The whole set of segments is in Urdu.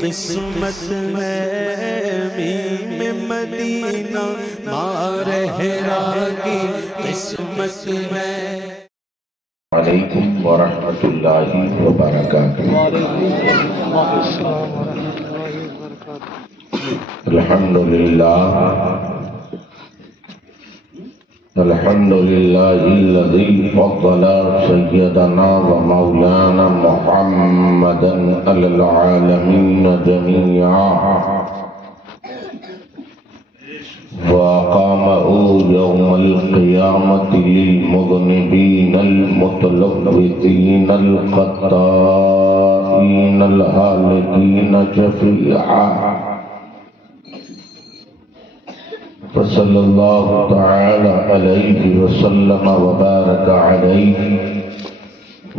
قسمت ہے میم مدینہ مارہرا کی قسمت ہے۔ علیکم ورحمۃ اللہ وبرکاتہ۔ الحمد للہ الذی فضل سیدنا و مولانا محمدا علی العالمین جميعا وأقامه يوم القيامة للمذنبين المتلوثين الخطائين الهالكين شفيعا، فصلى الله تعالى عليه وسلم وبارك عليه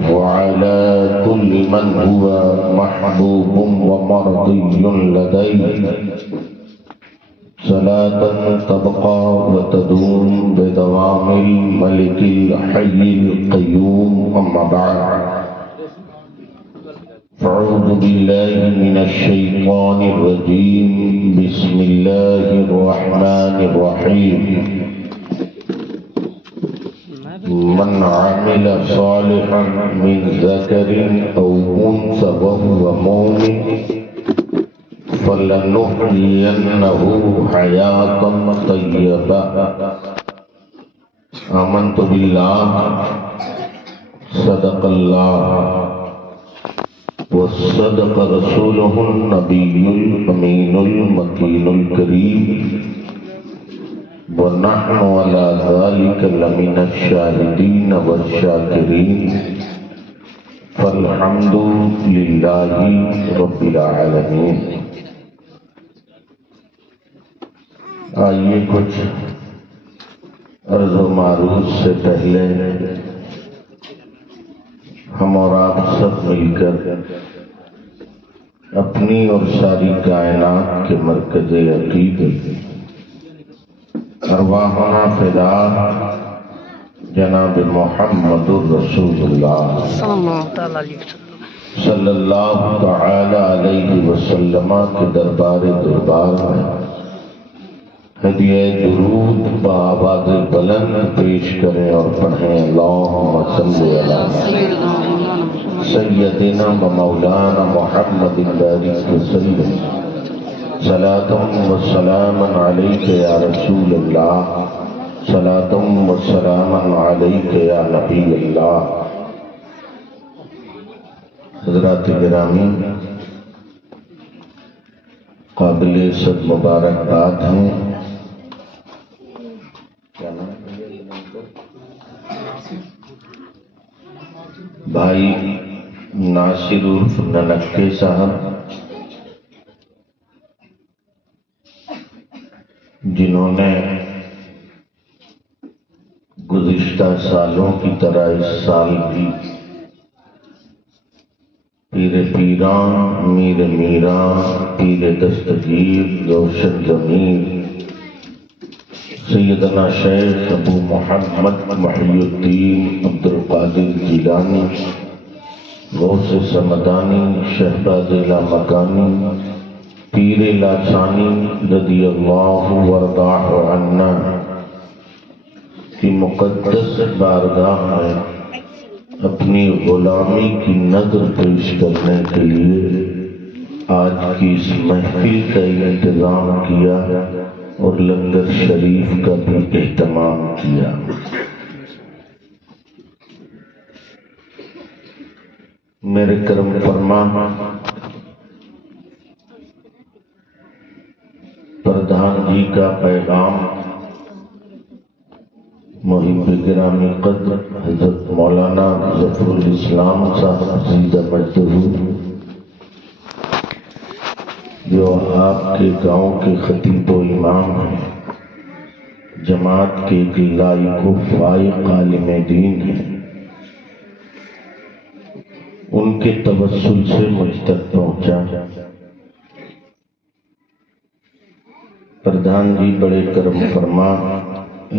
وعلى كل من هو محبوب ومرضي لديه، صلاة تبقى وتدوم بدوام الملك الحي القيوم، أما بعد فأعوذ بالله من الشيطان الرجيم، بسم الله الرحمن الرحيم، من عمل صالحا من ذكر أو أنثى وهو مؤمن فلنحيينه حياة طيبة، آمنت بالله صدق الله وصدق رسوله النبي الأمين المكين الكريم، ونحن على ذلك لمن الشاهدين والشاكرين، فالحمد لله رب العالمين۔ آئیے کچھ عرض و معروض سے پہلے ہم اور آپ سب مل کر اپنی اور ساری کائنات کے مرکز عقیدت ارواحنا فدا جناب محمد الرسول اللہ صلی اللہ تعالی علیہ وسلم کے دربار میں ہدیہ درود بآواز بلند پیش کریں اور پڑھیں، اللہم صلی علی سیدنا و مولانا محمد بارک وسلم، صلاۃ و سلام علیک یا رسول اللہ، صلاۃ و سلام علیک یا نبی اللہ۔ حضرات گرامی، قابل صد مبارکباد ہیں بھائی ناصر عرف ننکے صاحب، جنہوں نے گزشتہ سالوں کی طرح اس سال بھی پیر پیران، میر میران، پیر دستگیر، روشن ضمیر سیدنا شیخ ابو محمد محی الدین عبد القادر جیلانی، غوث سمدانی، شہباز لامکانی، پیر لاچانی رضی اللہ وارضاہ عنا کی مقدس بارگاہ میں اپنی غلامی کی نظر پیش کرنے کے لیے آج کی اس محفل کا انتظام کیا اور لنگر شریف کا بھی اہتمام کیا۔ میرے کرم فرما پردھان جی کا پیغام محب گرامی قدر حضرت مولانا ظفر الاسلام صاحب زندہ مجدہ، جو آپ کے گاؤں کے خطیب و امام ہیں، جماعت کے لائق و فائق عالم دین ہیں، ان کے توسل سے مجھ تک پہنچا۔ پردھان جی بڑے کرم فرما،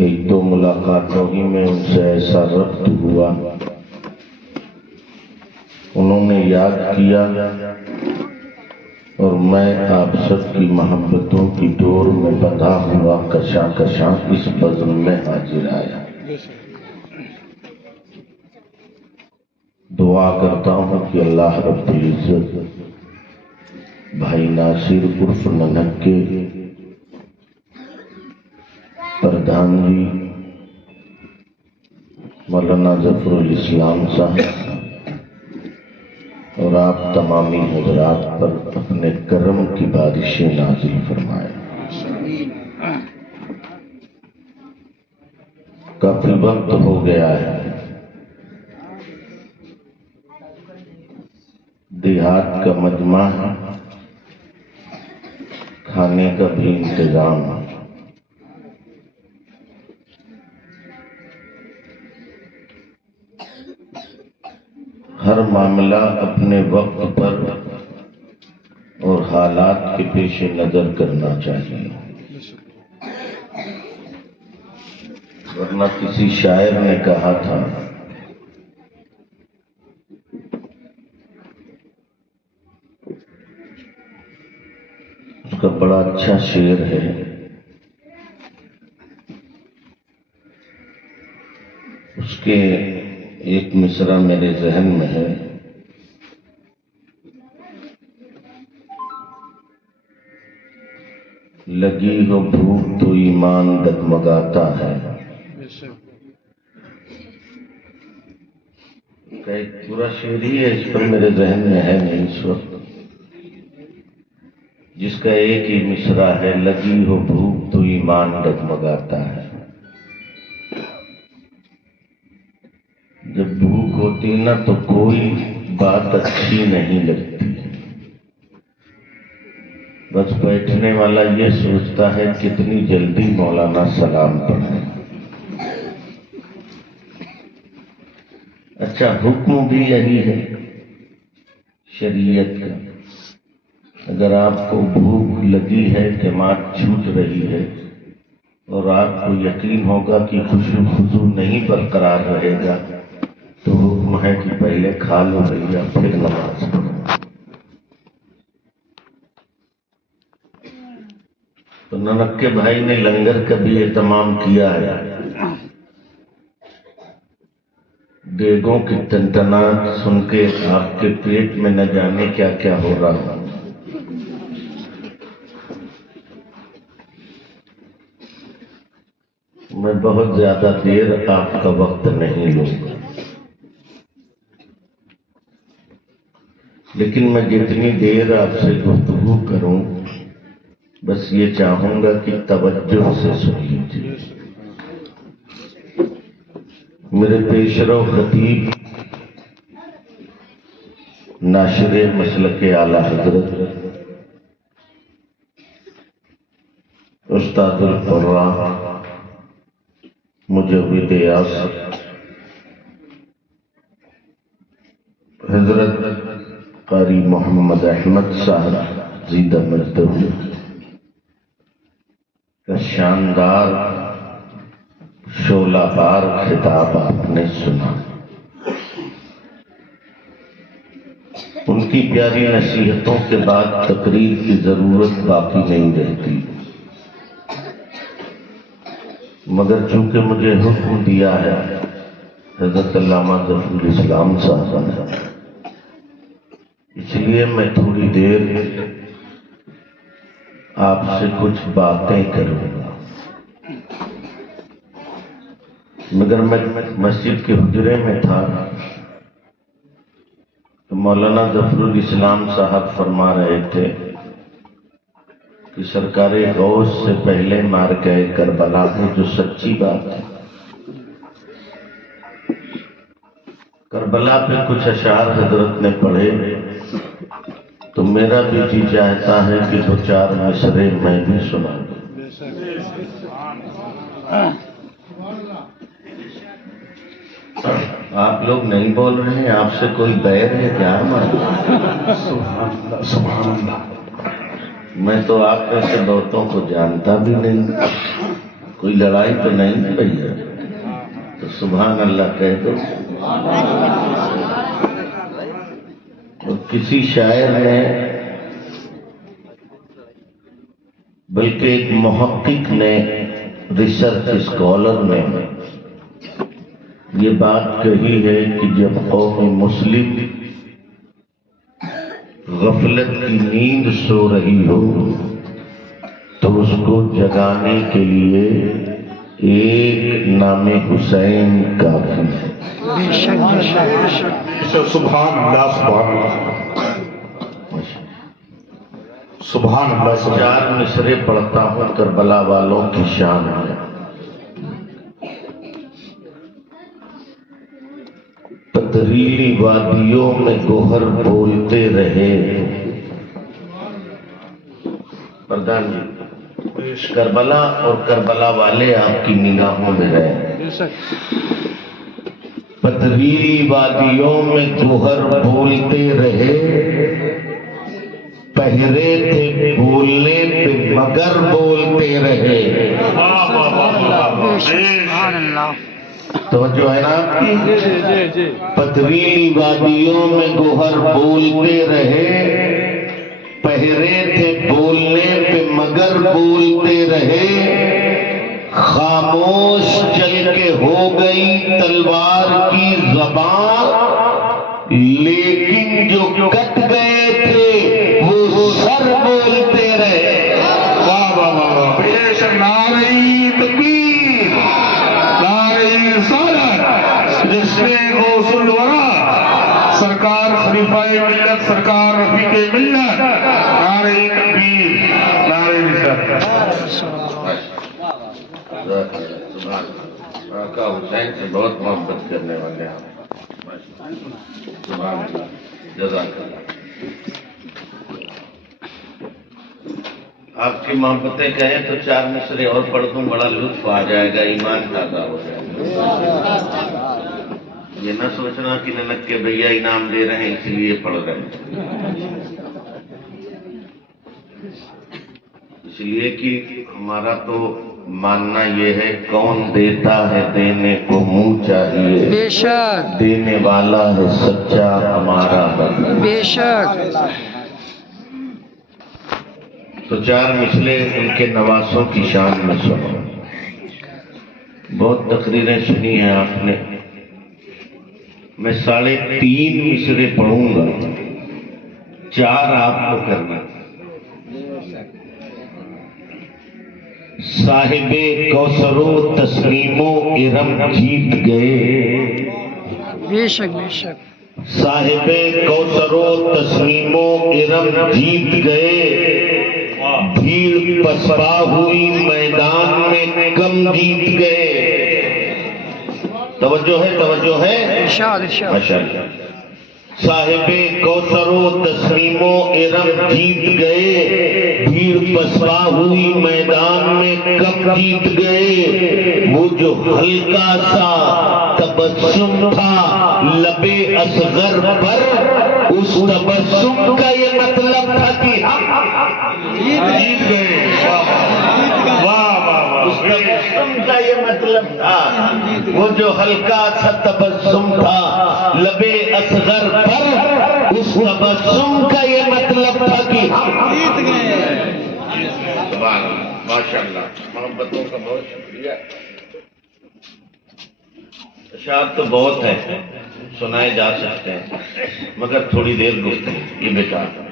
ایک دو ملاقاتوں ہی میں ان سے ایسا ربط ہوا، انہوں نے یاد کیا اور میں آپ سب کی محبتوں کی ڈور میں بندھا ہوا کشاں کشاں اس بزم میں حاضر آیا۔ دعا کرتا ہوں کہ اللہ رب العزت بھائی ناصر عرف ننک کے پردھان جی مولانا ظفر الاسلام صاحب اور آپ تمامی حضرات پر اپنے کرم کی بارشیں نازل فرمائے۔ کافی وقت ہو گیا ہے، دیہات کا مجمع ہے، کھانے کا بھی انتظام ہے۔ ہر معاملہ اپنے وقت پر اور حالات کے پیش نظر کرنا چاہیے، ورنہ کسی شاعر نے کہا تھا اس کا بڑا اچھا شعر ہے، اس کے ایک مصرع میرے ذہن میں ہے، لگی ہو بھوک تو ایمان ڈگمگاتا ہے۔ ایک پورا شعر ہی ہے، اس پر میرے ذہن میں ہے نہیں اس وقت، جس کا ایک ہی مصرع ہے، لگی ہو بھوک تو ایمان ڈگمگاتا ہے۔ جب بھوک ہوتی نا تو کوئی بات اچھی نہیں لگتی، بس بیٹھنے والا یہ سوچتا ہے کتنی جلدی مولانا سلام پڑھیں۔ اچھا، حکم بھی یہی ہے شریعت کا، اگر آپ کو بھوک لگی ہے، جماعت چھوٹ رہی ہے اور آپ کو یقین ہوگا کہ خشوع خضوع نہیں برقرار رہے گا تو حکم ہے کہ پہلے کھا لو بھیا پھر نماز پڑھو۔ تو ننک کے بھائی نے لنگر کا بھی اہتمام کیا ہے، دیگوں کی ٹنٹناہٹ سن کے آپ کے پیٹ میں نہ جانے کیا کیا ہو رہا۔ میں بہت زیادہ دیر آپ کا وقت نہیں لوں گا، لیکن میں جتنی دیر آپ سے گفتگو کروں بس یہ چاہوں گا کہ توجہ سے سن لیجیے۔ میرے پیشرو خطیب ناشر مسلک اعلی حضرت استاد القراء مجود ایاز حضرت قاری محمد احمد صاحب زیدہ مرتبہ کا شاندار شعلہ بار خطاب آپ نے سنا، ان کی پیاری نصیحتوں کے بعد تقریر کی ضرورت باقی نہیں رہتی، مگر چونکہ مجھے حکم دیا ہے حضرت علامہ ظفر الاسلام صاحب نے، اس لیے میں تھوڑی دیر آپ سے کچھ باتیں کروں گا۔ مگر میں مسجد کے حجرے میں تھا تو مولانا ظفر الاسلام صاحب فرما رہے تھے کہ سرکار غوث سے پہلے مار گئے کربلا ہے، جو سچی بات ہے۔ کربلا پہ کچھ اشعار حضرت نے پڑھے تو میرا بھی جی چاہتا ہے کہ دو چار مصرے میں بھی سنا دوں۔ آپ لوگ نہیں بول رہے ہیں، آپ سے کوئی بیر ہے کیا؟ سبحان اللہ۔ میں تو آپ جیسے بہتوں کو جانتا بھی نہیں، کوئی لڑائی تو نہیں بھیا، تو سبحان اللہ کہہ دو۔ اور کسی شاعر نے بلکہ ایک محقق نے، ریسرچ اسکالر نے یہ بات کہی ہے کہ جب قوم مسلم غفلت کی نیند سو رہی ہو تو اس کو جگانے کے لیے ایک نام حسین کافی ہے۔ سبحان اللہ، سبحان اللہ، سبحان اللہ، سبحان چار مصرے پڑھتا ہوں کربلا والوں کی شان ہے۔ پتھریلی وادیوں میں گوہر بولتے رہے۔ پردھان جی، کربلا اور کربلا والے آپ کی نگاہوں میں رہے۔ پتھریلی وادیوں میں گوہر بولتے رہے، پہرے تھے بولنے پہ مگر بولتے رہے۔ توجہ ہے نا آپ کی؟ پتھریلی وادیوں میں گوہر بولتے رہے، پہرے تھے بولنے پہ مگر بولتے رہے، خاموش چل کے ہو گئی تلوار کی زبان، لیکن جو کٹ گئے تھے وہ سر بولتے رہے۔ واہ واہ واہ، پیش نعرہ تکبیر، نعرہ رسالت، جس نے غوث الورا سرکار خلیفہ ملت، سرکار رفیق ملت، نعرہ تکبیر، نعرہ رسالت۔ آقا حسین سے بہت محبت کرنے والے ہیں۔ سبحان اللہ، جزاک اللہ۔ آپ کی محبتیں کہیں تو چار مصرے اور پڑھ دوں، بڑا لطف آ جائے گا، ایمان تازہ ہو جائے گا۔ یہ نہ سوچنا کہ ننک کے بھیا انعام دے رہے ہیں اس لیے پڑھ رہے ہیں، اس لیے کہ ہمارا تو ماننا یہ ہے کون دیتا ہے دینے کو منہ چاہیے، بے شک دینے والا ہے سچا ہمارا رب۔ بے شک۔ تو چار مصرے ان کے نواسوں کی شان میں سنو۔ بہت تقریریں سنی ہیں آپ نے، میں 3.5 مصرے پڑھوں گا، 4 آپ کو کرنا۔ صاحب کوثر و تسلیم و ارم جیت گئے، بے شک بے شک۔ صاحب کوثر و تسلیم و ارم جیت گئے، بھیڑ پسپا ہوئی میدان میں کم جیت گئے۔ توجہ ہے، توجہ ہے، ارشاد ارشاد۔ ماشاءاللہ۔ صاحب کوثر و تسلیم و ارم جیت گئے، بھیڑ پسپا ہوئی میدان میں کب جیت گئے، وہ جو ہلکا سا تبسم تھا لب اصغر پر، اس تبسم کا یہ مطلب تھا کہ ہم جیت گئے۔ واہ واہ واہ، اس تبسم کا یہ مطلب تھا، وہ جو ہلکا سا تبسم تھا لب اصغر پر، اس تبسم کا یہ مطلب تھا کہ ہم جیت گئے۔ ماشاءاللہ، محبتوں کا بہت شکریہ۔ اشعار تو بہت ہے، سنائے جا سکتے ہیں، مگر تھوڑی دیر گفتگو یہ بیکار ہے۔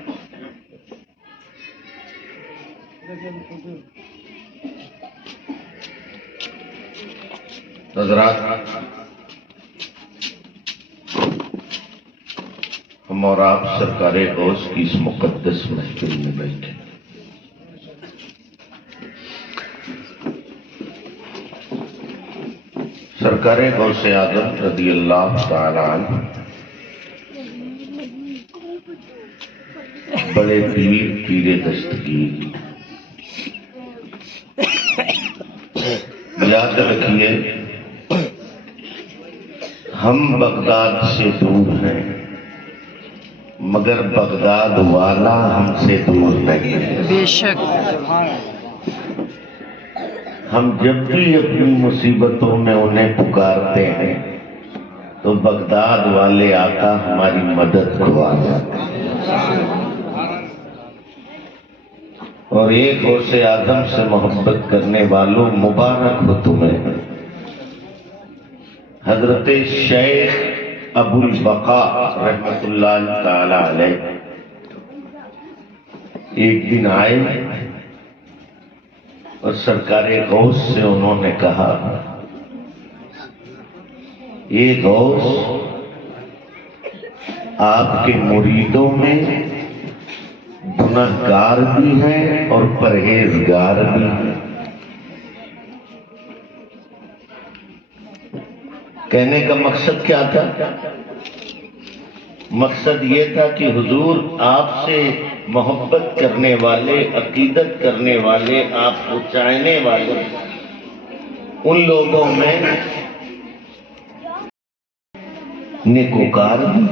حضرات، ہم اور آپ سرکار غوث کی اس مقدس محفل میں بیٹھے، سرکار غوث اعظم رضی اللہ تعالیٰ عنہ بڑے پیر دستگیر، یاد رکھیے ہم بغداد سے دور ہیں مگر بغداد والا ہم سے دور نہیں ہے۔ بے شک۔ ہم جب بھی اپنی مصیبتوں میں انہیں پکارتے ہیں تو بغداد والے آقا ہماری مدد کو آ جاتے ہیں۔ اور ایک غوث اعظم سے محبت کرنے والوں مبارک ہو تمہیں۔ حضرت شیخ ابو البقا رحمت اللہ تعالی علیہ ایک دن آئے اور سرکار غوث سے انہوں نے کہا، اے غوث، آپ کے مریدوں میں گنہگار بھی ہیں اور پرہیزگار بھی ہیں۔ کہنے کا مقصد کیا تھا؟ مقصد یہ تھا کہ حضور آپ سے محبت کرنے والے، عقیدت کرنے والے، آپ کو چاہنے والے، ان لوگوں میں نیکوکار بھی،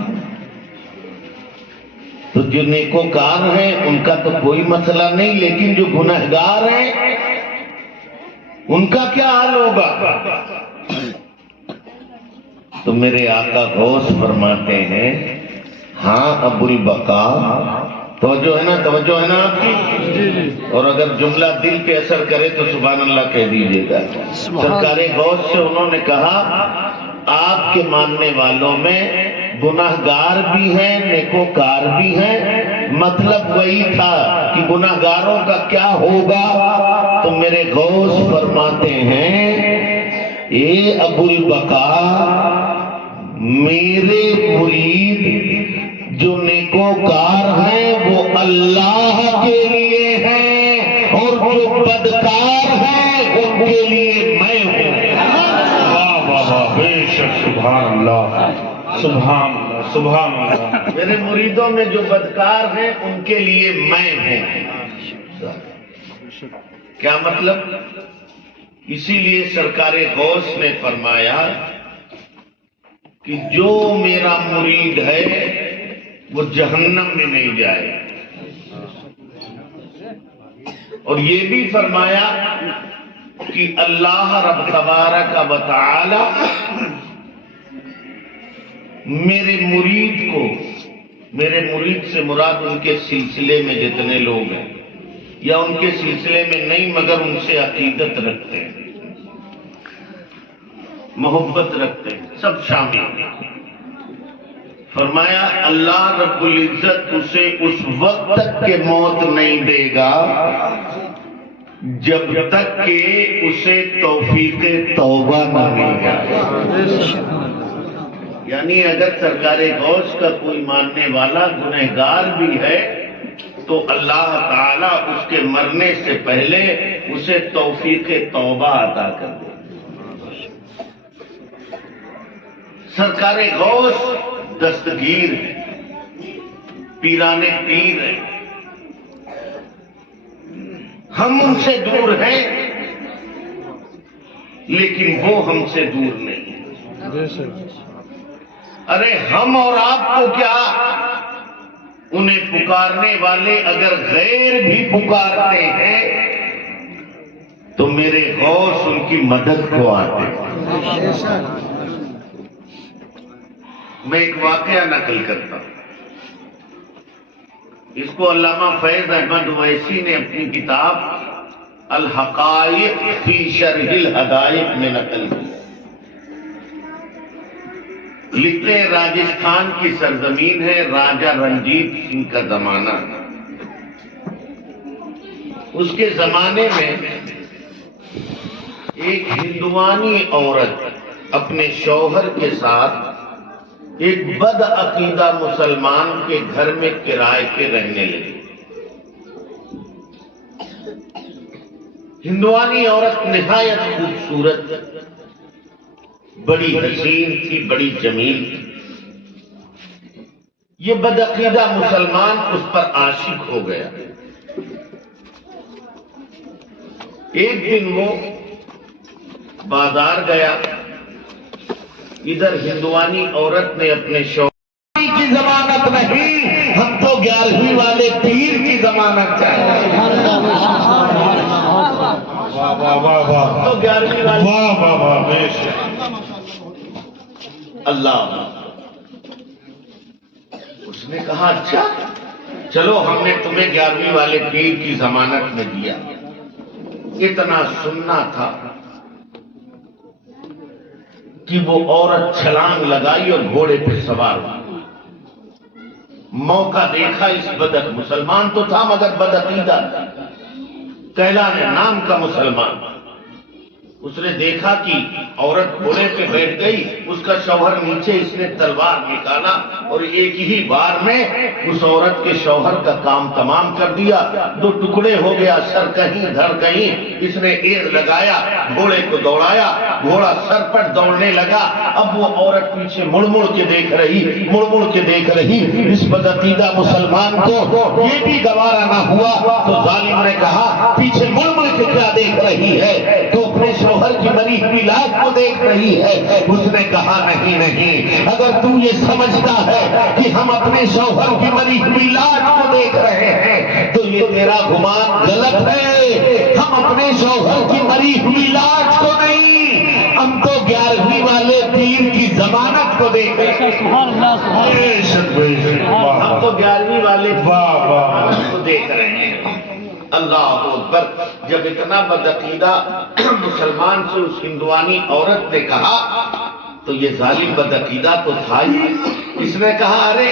تو جو نیکوکار ہیں ان کا تو کوئی مسئلہ نہیں، لیکن جو گنہگار ہیں ان کا کیا حال ہوگا؟ تو میرے آقا غوث فرماتے ہیں، ہاں ابو البقا، توجہ ہے نا آپ کی؟ اور اگر جملہ دل پہ اثر کرے تو سبحان اللہ کہہ دیجیے گا۔ سرکار غوث سے انہوں نے کہا، آپ کے ماننے والوں میں گناہگار بھی ہیں، نیکوکار بھی ہیں۔ مطلب وہی تھا کہ گناہگاروں کا کیا ہوگا؟ تو میرے غوث فرماتے ہیں، اے ابو البقا، میرے مرید جو نیکوکار ہیں وہ اللہ کے لیے ہیں، اور جو بدکار ہیں ان کے لیے میں ہوں۔ واہ واہ واہ، بے شک، سبحان اللہ، سبحان اللہ، سبحان اللہ۔ میرے مریدوں میں جو بدکار ہیں ان کے لیے میں ہوں۔ کیا مطلب؟ اسی لیے سرکار غوث نے فرمایا کہ جو میرا مرید ہے وہ جہنم میں نہیں جائے، اور یہ بھی فرمایا کہ اللہ رب تبارک و تعالی میرے مرید کو، میرے مرید سے مراد ان کے سلسلے میں جتنے لوگ ہیں، یا ان کے سلسلے میں نہیں مگر ان سے عقیدت رکھتے ہیں، محبت رکھتے ہیں، سب شامل ہیں۔ فرمایا اللہ رب العزت اسے اس وقت تک کہ موت نہیں دے گا جب تک کہ اسے توفیق توبہ نہ مل جائے۔ یعنی اگر سرکار غوث کا کوئی ماننے والا گنہگار بھی ہے تو اللہ تعالیٰ اس کے مرنے سے پہلے اسے توفیق توبہ عطا کر دے۔ سرکار غوث دستگیر ہے، پیران پیر ہے، ہم ان سے دور ہیں لیکن وہ ہم سے دور نہیں۔ ارے ہم اور آپ کو کیا، انہیں پکارنے والے اگر غیر بھی پکارتے ہیں تو میرے غوث ان کی مدد کو آتے ہیں۔ میں ایک واقعہ نقل کرتا ہوں، اس کو علامہ فیض احمد اویسی نے اپنی کتاب الحقائق فی شرح الحدائق میں نقل کی۔ لکھتے ہیں راجستھان کی سرزمین ہے، راجہ رنجیت سنگھ کا زمانہ۔ اس کے زمانے میں ایک ہندوانی عورت اپنے شوہر کے ساتھ ایک بد عقیدہ مسلمان کے گھر میں کرائے کے رہنے لگی۔ ہندوانی عورت نہایت خوبصورت، بڑی حسین تھی، بڑی جمیل تھی۔ یہ بدعقیدہ مسلمان اس پر عاشق ہو گیا۔ ایک دن وہ بازار گیا، ادھر ہندوانی عورت نے اپنے شوہر کی ضمانت نہیں، ہم تو 11ویں والے پیر کی ضمانت چاہتے ہیں۔ واہ واہ واہ واہ، تو 11ویں والے، واہ واہ واہ، بے شک۔ اللہ، اس نے کہا اچھا چلو ہم نے تمہیں 11ویں والے پیر کی ضمانت میں دیا. اتنا سننا تھا کہ وہ عورت چھلانگ لگائی اور گھوڑے پہ سوار ہوئی. موقع دیکھا اس مسلمان تو تھا مگر بدعقیدہ تھا، کہلانے نام کا مسلمان. اس نے دیکھا کہ عورت گھوڑے پہ بیٹھ گئی، اس کا شوہر نیچے، اس نے تلوار نکالا اور ایک ہی بار میں اس عورت کے شوہر کا کام تمام کر دیا. 2 ٹکڑے ہو گیا، سر کہیں دھڑ کہیں. اس نے ایڑ لگایا، گھوڑے کو دوڑایا، گھوڑا سر پر دوڑنے لگا. اب وہ عورت پیچھے مڑ مڑ کے دیکھ رہی. اس بدعقیدہ مسلمان کو یہ بھی گوارا نہ ہوا تو ظالم نے کہا پیچھے مڑ مڑ کے کیا دیکھ رہی ہے؟ تو اپنے شوہر کی مری ہوئی لاش کو دیکھ رہی ہے. اس نے کہا نہیں، اگر تو یہ سمجھتا ہے کہ ہم اپنے شوہر کی مری ہوئی لاش کو دیکھ رہے ہیں تو یہ تیرا گمان غلط ہے. ہم اپنے شوہر کی مری ہوئی لاش کو نہیں، ہم تو 11ویں والے پیر کی ضمانت کو دیکھ رہے ہیں. ہم تو 11ویں والے کو دیکھ رہے ہیں. اللہ اکبر. جب اتنا بدعقیدہ مسلمان سے اس ہندوانی عورت نے کہا تو یہ ظالم بدعقیدہ تو تھا ہی. اس نے کہا ارے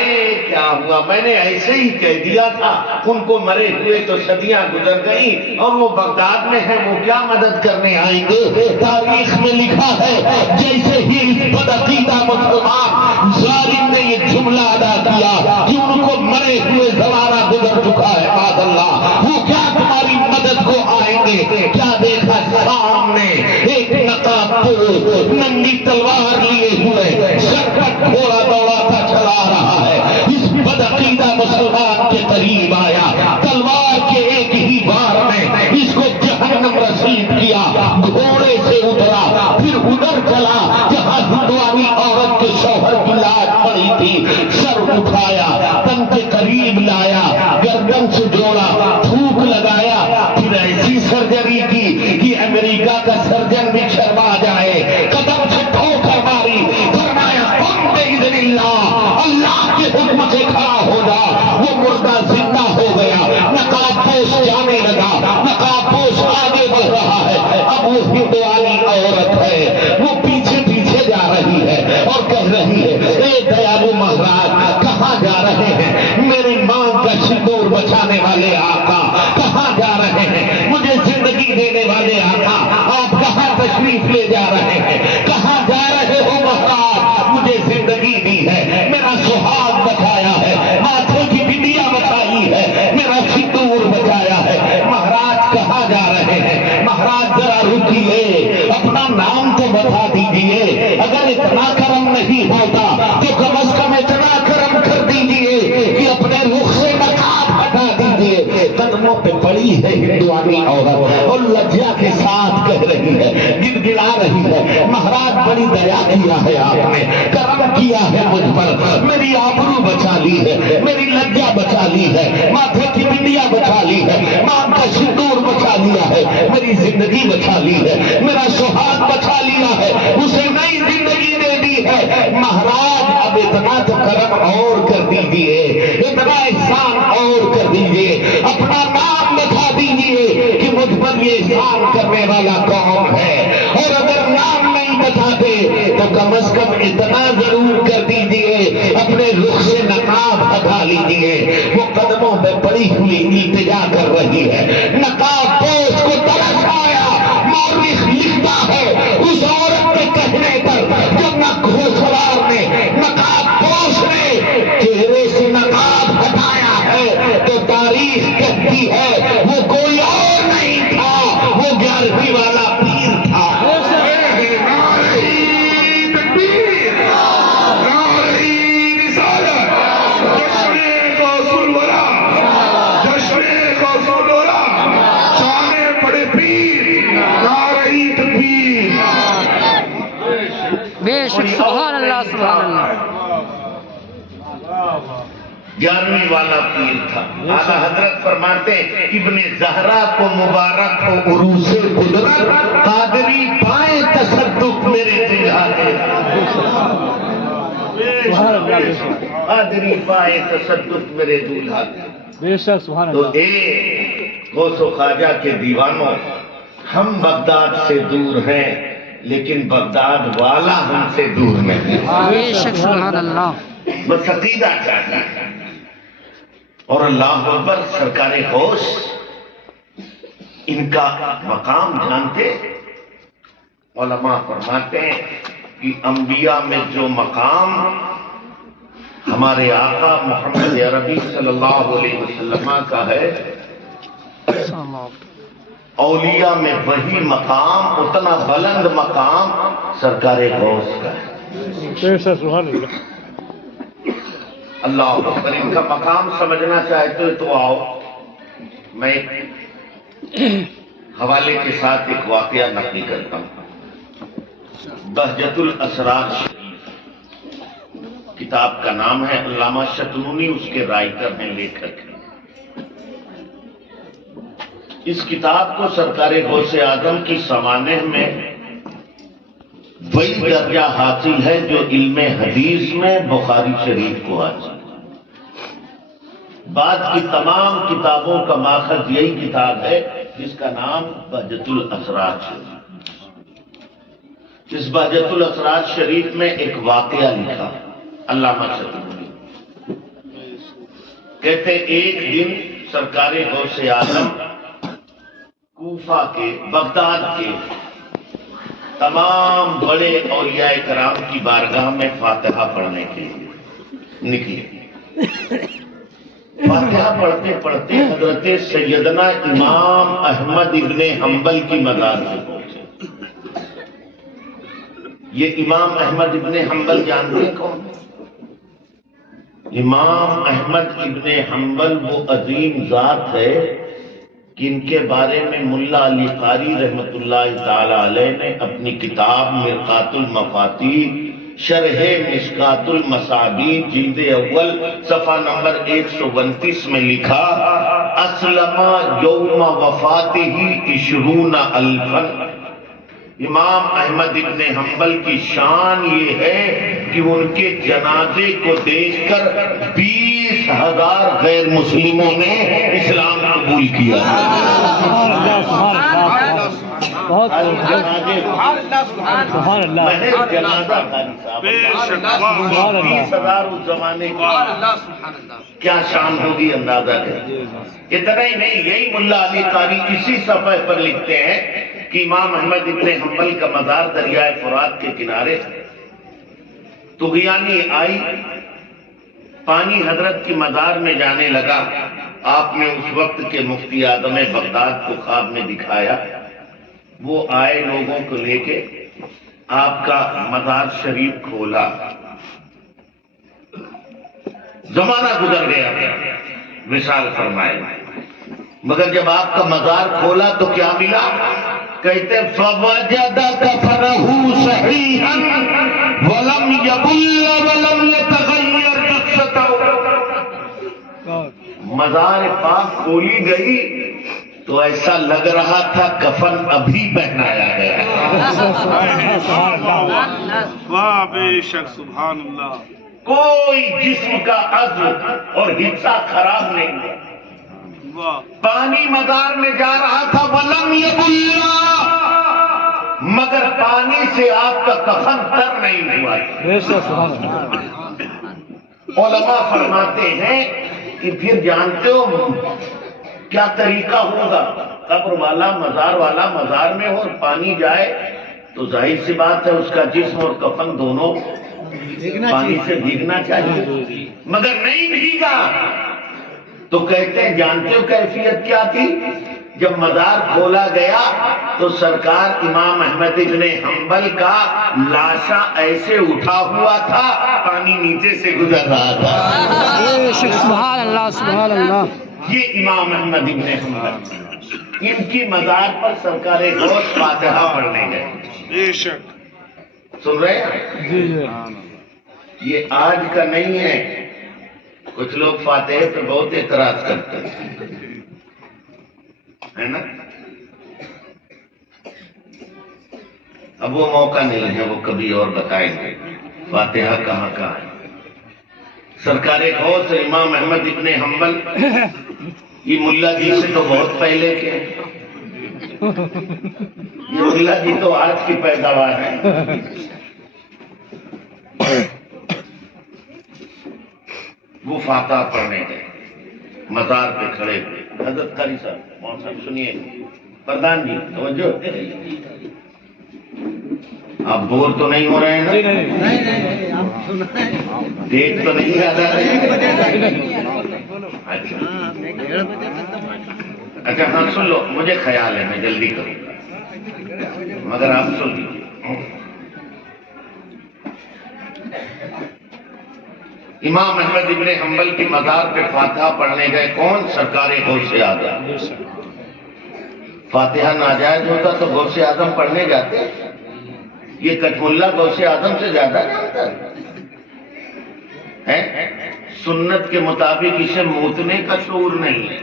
کیا ہوا، میں نے ایسے ہی کہہ دیا تھا، ان کو مرے ہوئے تو صدیاں گزر گئیں اور وہ بغداد میں ہیں، وہ کیا مدد کرنے آئیں گے. تاریخ میں لکھا ہے جیسے ہی اس بدعقیدہ مسلمان ظالم نے یہ جملہ ادا کیا کہ ان کو مرے ہوئے زمانہ گزر چکا ہے، معاذ اللہ، وہ کیا تمہاری مدد کو آئیں گے. کیا دیکھا سامنے ایک نقاب پوش ننگی تلوار لیے ہوئے سر پر گھوڑا دوڑاتا چلا رہا ہے. اس بدعقیدہ مسلمان کے قریب آیا، تلوار کے ایک ہی بار میں اس کو جہنم رسید کیا. گھوڑے سے اترا، پھر ادھر چلا جہاں ہندوانی عورت کے شوہر کی لاش پڑی تھی. سر اٹھایا، تن کے قریب لایا، گردن سے جوڑا، تھوک لگایا، پھر ایسی سرجری کی کہ امریکہ کا سرجن بھی شرما جائے. قدم سے ٹھوکر ماری، فرمایا قم بإذن اللہ، اللہ کے حکم سے کھڑا ہو جا. وہ مردہ زندہ ہو گیا. نقاب پوش جانے لگا، نقاب پوش آگے بڑھ رہا ہے. اب وہ ہندوانی عورت ہے، وہ پیچھے پیچھے جا رہی ہے اور کہہ رہی ہے اے دیالو مہاراج کہاں جا رہے ہیں؟ میری ماں کا سندور بچانے والے آقا کہاں جا رہے ہیں؟ مجھے زندگی دینے والے آقا آپ کہاں تشریف لے جا رہے ہیں؟ کہاں جا رہے ہو مہاراج؟ مجھے زندگی دی ہے، میرا سہاگ بچایا ہے، ماتھے کی بندیا بچائی ہے، میرا سندور بچایا ہے. مہاراج کہاں جا رہے ہیں؟ مہاراج ذرا رکیے، اپنا نام تو بتا دیجئے. اگر اتنا کرم نہیں ہوتا تو کم از کم اتنا کرم کر دیجئے کہ اپنے رخ سے نقاب ہٹا دیجئے. قدموں پہ پڑی ہے ہندوانی عورت اور لجیا کے ساتھ کہہ رہی ہے، گڑگڑا رہی ہے مہاراج بڑی دیا کیا ہے، آپ نے کرم کیا ہے مجھ پر، میری آبرو بچا لی ہے، میری لجا بچا لی ہے، ماتھے کی بندیا بچا لی ہے، ماں کا سندور بچا لیا ہے، میری زندگی بچا لی ہے، میرا سہاگ بچا لیا ہے، اسے نئی زندگی دے دی ہے. مہاراج اب اتنا تو کرم اور کر دیجئے، اتنا احسان اور کر دیجئے، اپنا نام بتا دیجئے کہ مجھ پر یہ احسان کرنے والا کون ہے. اور اگر نام نہیں بتاتے تو کم از کم اتنا ضرور کر دیجئے اپنے رخ سے نقاب ہٹا لیجئے. وہ قدموں میں پڑی ہوئی التجا کر رہی ہے. نقاب پوش کو ترس آیا. مورخ لکھتا ہے اس عورت کے کہنے پر جب نہ گھوڑسوار نے نقاب پوش نے چہرے سے نقاب ہٹایا ہے تو تاریخ کہتی ہے وہ کوئی اور نہیں تھا، وہ 11ویں والا پیر تھا. بے شک سبحان اللہ سبحان اللہ. 11ویں والا پیر تھا. اعلیٰ حضرت فرماتے ابن زہرا کو مبارک ہو عروس قدرت، قادری پائے تصدق میرے دلہا دے. قادری پائے تصدق میرے دلہا دے. تو اے غوث و خواجہ کے دیوانوں، ہم بغداد سے دور ہیں لیکن بغداد والا ہم سے دور نہیں ہے۔ بے شک سبحان اللہ۔ بس عقیدہ چاہیے۔ اور اللہ اکبر، سرکار غوث ان کا مقام جانتے؟ علماء فرماتے ہیں کہ انبیاء میں جو مقام ہمارے آقا محمد عربی صلی اللہ علیہ وسلم کا ہے، اولیاء میں وہی مقام، اتنا بلند مقام سرکار غوث کا ہے۔ اللہ اکبر، ان کا مقام سمجھنا چاہتے ہو تو آؤ، میں حوالے کے ساتھ ایک واقعہ نقل کرتا ہوں۔ بہجت الاسرار کتاب کا نام ہے، علامہ شتنونی اس کے رائٹر ہیں، لیکھک ہیں۔ اس کتاب کو سرکار غوث اعظم کی سوانح میں وہی درجہ حاصل ہے جو علم حدیث میں بخاری شریف کو حاصل ہے۔ بعد کی تمام کتابوں کا ماخذ یہی کتاب ہے جس کا نام بہجت الاسرار شریف۔ اس بہجت الاسرار شریف میں ایک واقعہ لکھا علامہ شتنونی، کہتے ایک دن سرکار غوث اعظم کوفہ کے، بغداد کے تمام بڑے اولیاء کرام کی بارگاہ میں فاتحہ پڑھنے کے لیے نکلے۔ فاتحہ پڑھتے پڑھتے حضرت سیدنا امام احمد ابن حنبل کی مزار سے پہنچے۔ یہ امام احمد ابن حنبل جانتے ہیں کون؟ امام احمد ابن حنبل وہ عظیم ذات ہے کہ ان کے بارے میں ملا علی قاری رحمت اللہ تعالی علیہ نے اپنی کتاب مرقات المفاتیح شرح مشکات المصابیح جلد اول صفحہ نمبر 129 میں لکھا، اسلم یوم وفاتہ 20,000۔ امام احمد ابن حنبل کی شان یہ ہے کہ ان کے جنازے کو دیکھ کر 20,000 غیر مسلموں نے اسلام قبول کیا۔ محض جنازہ خالی صاحب 20,000 اس زمانے کی کیا شان ہوگی اندازہ کریں۔ اتنا ہی نہیں، یہی ملا علی قاری اسی صفحے پر لکھتے ہیں کہ امام احمد ابن حنبل کا مزار دریائے فرات کے کنارے طغیانی آئی، پانی حضرت کی مزار میں جانے لگا۔ آپ نے اس وقت کے مفتی اعظم بغداد کو خواب میں دکھایا، وہ آئے لوگوں کو لے کے، آپ کا مزار شریف کھولا۔ زمانہ گزر گیا، مثال فرمائے، مگر جب آپ کا مزار کھولا تو کیا ملا؟ کہتے فوجد کفنہ صحیحا ولم یبل ولم یتغیر جثتہ۔ مزار پاک کھولی گئی تو ایسا لگ رہا تھا کفن ابھی پہنایا گیا ہے۔ واہ بے شک سبحان اللہ۔ کوئی جسم کا عضو اور حصہ خراب نہیں ہے۔ پانی مزار میں جا رہا تھا، ولم یبل، مگر پانی سے آپ کا کفن تر نہیں ہوا۔ علماء فرماتے ہیں کہ پھر جانتے ہو کیا طریقہ ہوگا؟ قبر والا مزار میں ہو اور پانی جائے تو ظاہر سی بات ہے اس کا جسم اور کفن دونوں پانی سے بھیگنا چاہیے، مگر نہیں بھیگا۔ تو کہتے ہیں جانتے ہو کیفیت کیا تھی؟ جب مزار کھولا گیا تو سرکار امام احمد ابن حنبل کا لاشا ایسے اٹھا ہوا تھا، پانی نیچے سے گزر رہا تھا۔ سبحان اللہ سبحان اللہ۔ یہ امام احمد ابن حنبل، ان کی مزار پر سرکار غوث فاتحہ پڑھنے گئے۔ بے شک سن رہے ہیں؟ یہ آج کا نہیں ہے، کچھ لوگ فاتحہ پہ بہت اعتراض کرتے ہیں نا۔ اب وہ موقع نہیں ہے، وہ کبھی اور بتائیں گے فاتحہ کہاں ہے۔ سرکار غوث امام احمد ابن حنبل یہ ملا جی سے تو بہت پہلے کے ہیں. یہ ملا جی تو آج کی پیداوار ہے. وہ فاتحہ پڑھنے گئے, مزار پہ کھڑے ہوئے. حضرت قاری صاحب, مولوی صاحب سنیے, پردھان جی توجہ, آپ بور تو نہیں ہو رہے ہیں نا؟ دیکھ تو نہیں یاد آ رہے؟ اچھا ہاں سن لو, مجھے خیال ہے میں جلدی کروں گا مگر آپ سن لیجیے. امام احمد ابن حنبل کی مزار پہ فاتحہ پڑھنے گئے. کون؟ سرکار غوث اعظم. فاتحہ ناجائز ہوتا تو غوث اعظم پڑھنے جاتے. یہ کٹ ملا غوث اعظم سے زیادہ جانتا ہے. سنت کے مطابق اسے موتنے کا شعور نہیں ہے,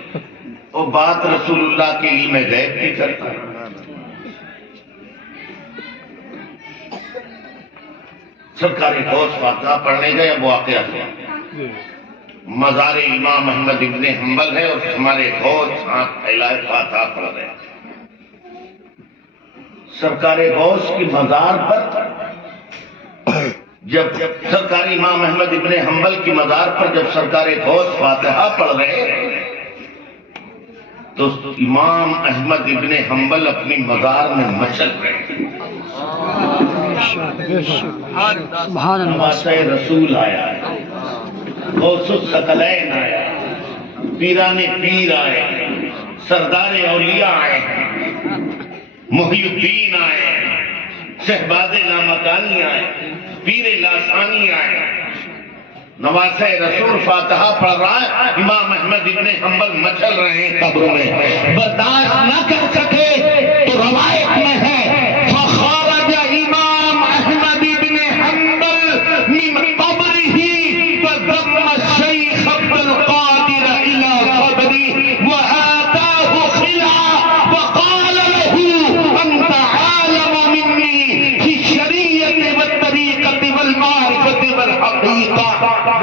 وہ بات رسول اللہ کے علم غیب کی کرتا ہے. سرکار غوث فاتحہ پڑھنے گئے. اب واقعہ کیا؟ مزار امام احمد ابن حنبل ہے اور ہمارے غوث ہاتھ پھیلائے فاتحہ پڑھ رہے ہیں. سرکار غوث کی مزار پر جب سرکار امام احمد ابن حنبل کی مزار پر جب سرکار غوث فاتحہ پڑھ رہے تو امام احمد ابن حنبل اپنی مزار میں مچل رہے. نواسہ رسول آیا, غوث الثقلین آیا, پیران پیر آئے, سردار اولیاء آئے, محی الدین آئے, شہباز لامکانی آئے, پیر لاسانی آئے. نواسہ رسول فاتحہ پڑھ رہا ہے, امام احمد ابن حنبل مچل رہے ہیں قبروں میں. برداشت نہ کر سکے تو روایت میں ہے فخرج امام احمد ابن حنبل من قبره فضم الشیخ عبد القادر الى قبره وآتاه خلعة وقال له انت عالم مني في الشریعة والطریقة والمعرفة والحقیقہ.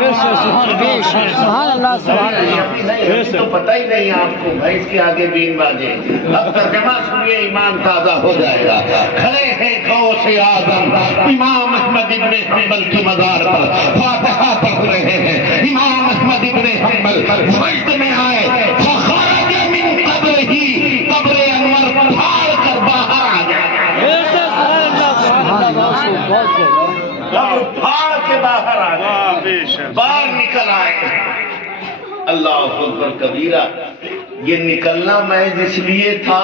سبحان اللہ سبحان اللہ. تو پتہ ہی نہیں آپ کو بھائی, اس کے آگے بین باجے. اب ترجمہ سنیے, ایمان تازہ ہو جائے گا. کھڑے ہیں غوث اعظم امام احمد ابن حنبل کی مزار پر فاتحہ پڑھ رہے ہیں. امام احمد ابن حنبل وجد میں آئے, فخرج من قبرہ, قبر انور پھاڑ کر باہر آ گئے. قبر پھاڑ کے باہر آ گئے, باہر نکل آئے. اللہ اکبر کبیرہ. یہ نکلنا محض اس لیے تھا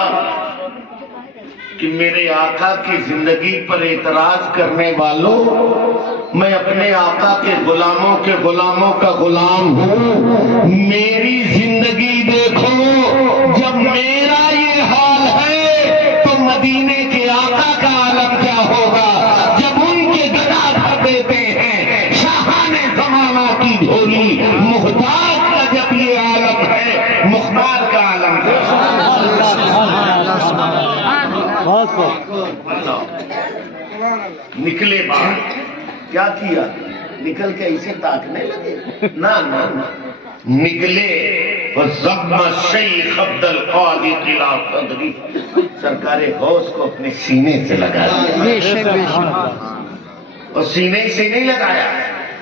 کہ میرے آقا کی زندگی پر اعتراض کرنے والوں, میں اپنے آقا کے غلاموں کا غلام ہوں. میری زندگی دیکھو, جب میرا یہ حال ہے تو مدینے کے آقا کا عالم کیا ہوگا. جب ان کے گدا بھر دیتے ہیں شاہان زمانہ کی جھولی, محتاج کا جب یہ عالم ہے, مختار کا عالم ہے. نکلے باہر, کیا کیا؟ نکل کے اسے تاکنے لگے؟ نہ نکلے. وَضَمَّ الشَّيْخَ عَبْدَ الْقَادِرِ إِلَىٰ صَدْرِهِ, سرکار غوث کو اپنے سینے سے لگا دیا. اور سینے سے نہیں لگایا,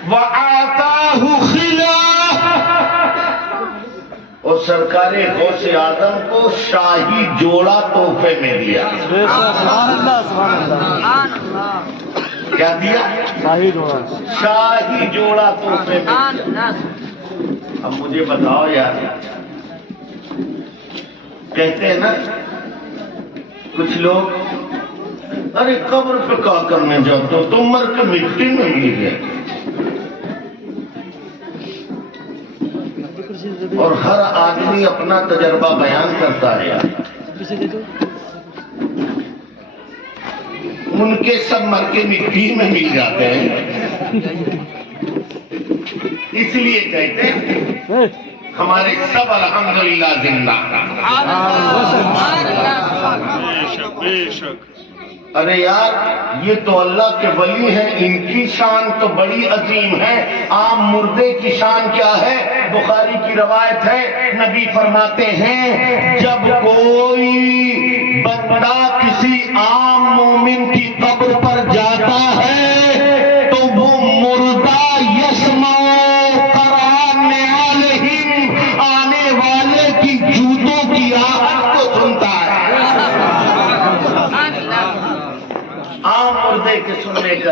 وَآتَاهُ خِلَاهُ, اور سرکار غوث اعظم کو شاہی جوڑا تحفے میں دیا. کیا دیا؟ شاہی جوڑا تحفے میں دیا. اب مجھے بتاؤ یار, کہتے ہیں نا کچھ لوگ, ارے قبر پہ کیا کرنے جاتے ہو, تم مر کے مٹی میں مل گئے. اور ہر آدمی اپنا تجربہ بیان کرتا ہے. ان کے سب مر کے مٹی میں مل جاتے ہیں, اس لیے کہتے ہیں ہمارے سب الحمدللہ زندہ. ارے یار یہ تو اللہ کے ولی ہیں، ان کی شان تو بڑی عظیم ہے، عام مردے کی شان کیا ہے؟ بخاری کی روایت ہے، نبی فرماتے ہیں جب کوئی بندہ کسی عام مومن کی قبر پر جاتا ہے تو وہ مردہ یسمع قرآن علیہم، آنے والے کی جوتوں کی آہٹ کو سنتا ہے۔ عام مردے کے سننے کا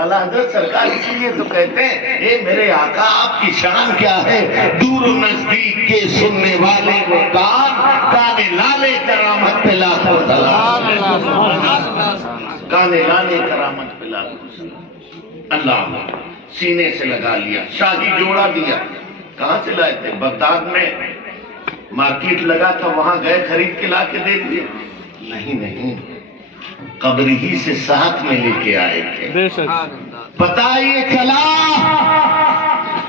اعلیٰ حضرت سرکار اسی لیے تو کہتے ہیں اے میرے آقا آپ کی شان کیا ہے؟ دور و نزدیک کے سننے والے وہ کان لالے کرامت پہ لاکھوں سلام، کان لالے کرامت پہ لاکھوں سلام۔ اللہ سینے سے لگا لیا، شاہی جوڑا دیا۔ کہاں سے لائے تھے؟ بغداد میں مارکیٹ لگا تھا، وہاں گئے خرید کے لا کے دے دیے؟ نہیں، قبر ہی سے ساتھ میں لے کے آئے تھے۔ پتہ یہ چلا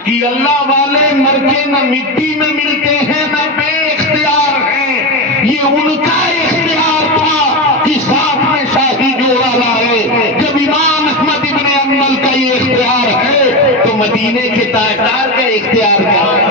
کہ اللہ والے مر کے نہ مٹی میں ملتے ہیں نہ بے اختیار ہیں، یہ ان کا اختیار تھا کہ ساتھ میں شاہی جوڑا لائے۔ جب امام احمد ابن حنبل کا یہ اختیار ہے تو مدینے کے تاجدار کا اختیار کیا ہے؟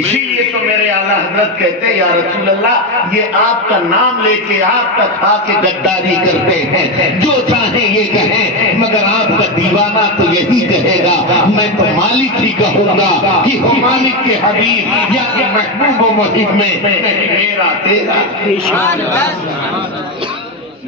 اسی لیے تو میرے اعلیٰ حضرت کہتے ہیں یا رسول اللہ یہ آپ کا نام لے کے آپ کا کھا کے غداری کرتے ہیں، جو چاہیں یہ کہیں، مگر آپ کا دیوانہ تو یہی کہے گا میں تو مالک ہی کہوں گا کہ ہم مالک کے حبیب یا کہ محبوب و محب میں میرا تیرا۔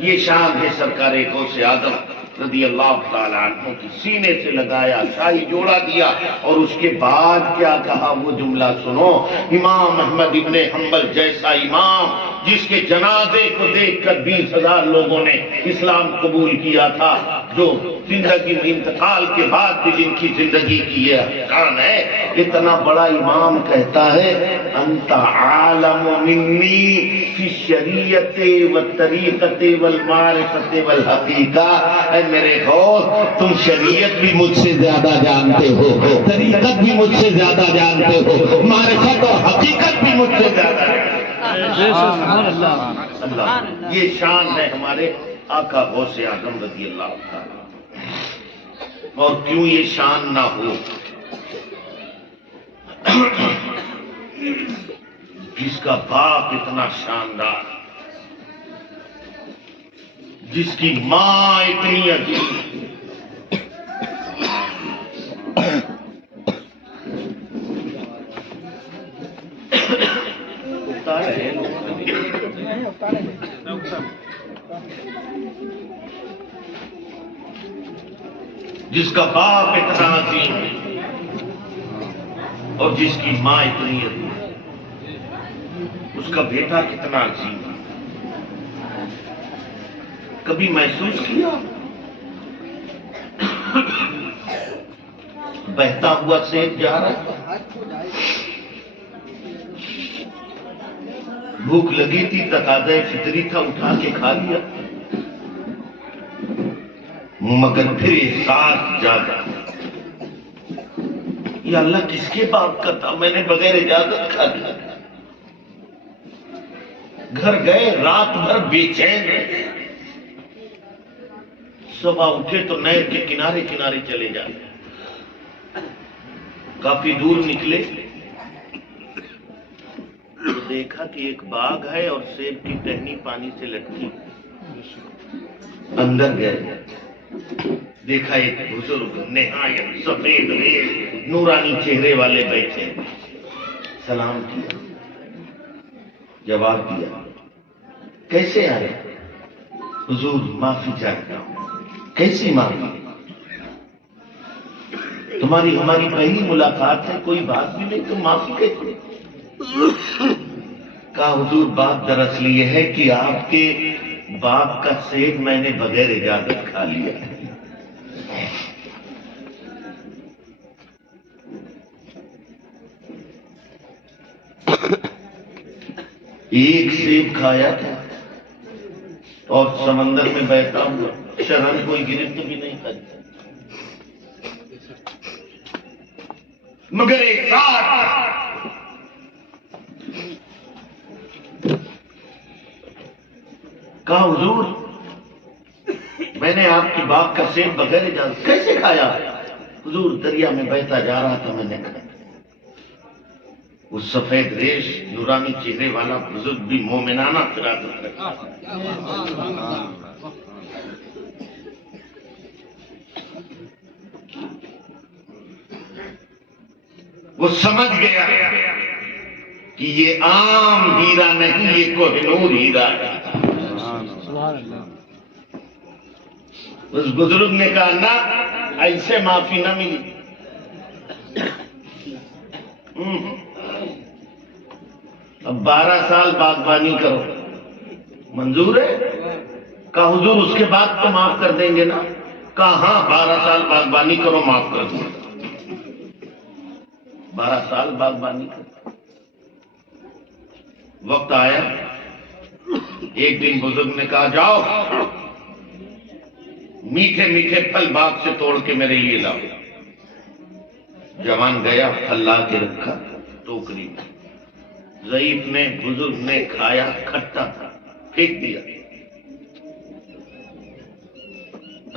یہ شان ہے سرکار غوث اعظم رضی اللہ تعالیٰ عنہ کی، سینے سے لگایا، شاہی جوڑا دیا، اور اس کے بعد کیا کہا وہ جملہ سنو۔ امام احمد ابن حنبل جیسا امام جس کے جنازے کو دیکھ کر 20,000 لوگوں نے اسلام قبول کیا تھا، جو زندگی میں انتقال کے بعد بھی جن کی زندگی کی یہ شان ہے، اتنا بڑا امام کہتا ہے انت عالم منی فی الشریعت والطریقت والمعرفت والحقیقہ۔ اے میرے غوث تم شریعت بھی مجھ سے زیادہ جانتے ہو، طریقت بھی مجھ سے زیادہ جانتے ہو، معرفت اور حقیقت بھی مجھ سے زیادہ جانتے ہو۔ اللہ یہ شان ہے ہمارے آقا غوث اعظم رضی اللہ تعالیٰ۔ اور کیوں یہ شان نہ ہو؟ جس کا باپ اتنا شاندار، جس کی ماں اتنی عظیم، جس کا باپ اتنا عظیم ہے اور جس کی ماں اتنی عظیم، اس کا بیٹا کتنا عظیم ہے۔ کبھی محسوس کیا بہتا ہوا سیب جا رہا، بھوک لگی تھی، تقاضۂ فطری تھا، اٹھا کے کھا لیا، مگر پھر احساس جاگا یہ اللہ کس کے باپ کا تھا، میں نے بغیر اجازت کھا لیا۔ گھر گئے، رات بھر بے چین رہے، صبح اٹھے تو نہر کے کنارے کنارے چلے جاتے، کافی دور نکلے تو دیکھا کہ ایک باغ ہے اور سیب کی ٹہنی پانی سے لٹکی، اندر گئے، دیکھا ایک بزرگ نہایت سفید ریز نورانی چہرے والے بیٹھے، سلام کیا، جواب دیا، کیسے آئے؟ حضور معافی چاہتا ہوں۔ کیسی معافی؟ تمہاری ہماری پہلی ملاقات ہے، کوئی بات بھی نہیں، تم معافی کہتے؟ کہا حضور بات دراصل یہ ہے کہ آپ کے باپ کا سیب میں نے بغیر اجازت کھا لیا۔ ایک سیب کھایا تھا اور سمندر میں بہتا ہوا، شرن کوئی گرفت بھی نہیں کرتا، مگر ایک ساتھ کہا حضور میں نے آپ کی باغ کا سیب بغیر اجازت کیسے کھایا؟ حضور دریا میں بہتا جا رہا تھا میں نے کھایا۔ وہ سفید ریش نورانی چہرے والا بزرگ بھی مومنانہ فراست رکھا۔ وہ سمجھ گیا کہ یہ عام ہیرا نہیں، یہ کوہ نور ہیرا ہے۔ اس بزرگ نے کہا نہ ایسے معافی نہ ملی۔ اب 12 سال باغبانی کرو، منظور ہے؟ کہا حضور اس کے بعد تو معاف کر دیں گے نا؟ کہا ہاں 12 سال باغبانی کرو معاف کر دیں گے۔ 12 سال باغبانی کرو۔ وقت آیا، ایک دن بزرگ نے کہا جاؤ میٹھے میٹھے پھل باغ سے توڑ کے میرے لیے لاؤ۔ جوان گیا، پھل لا کے رکھا ٹوکری میں۔ ضعیف نے بزرگ نے کھایا، کھٹا تھا، پھینک دیا۔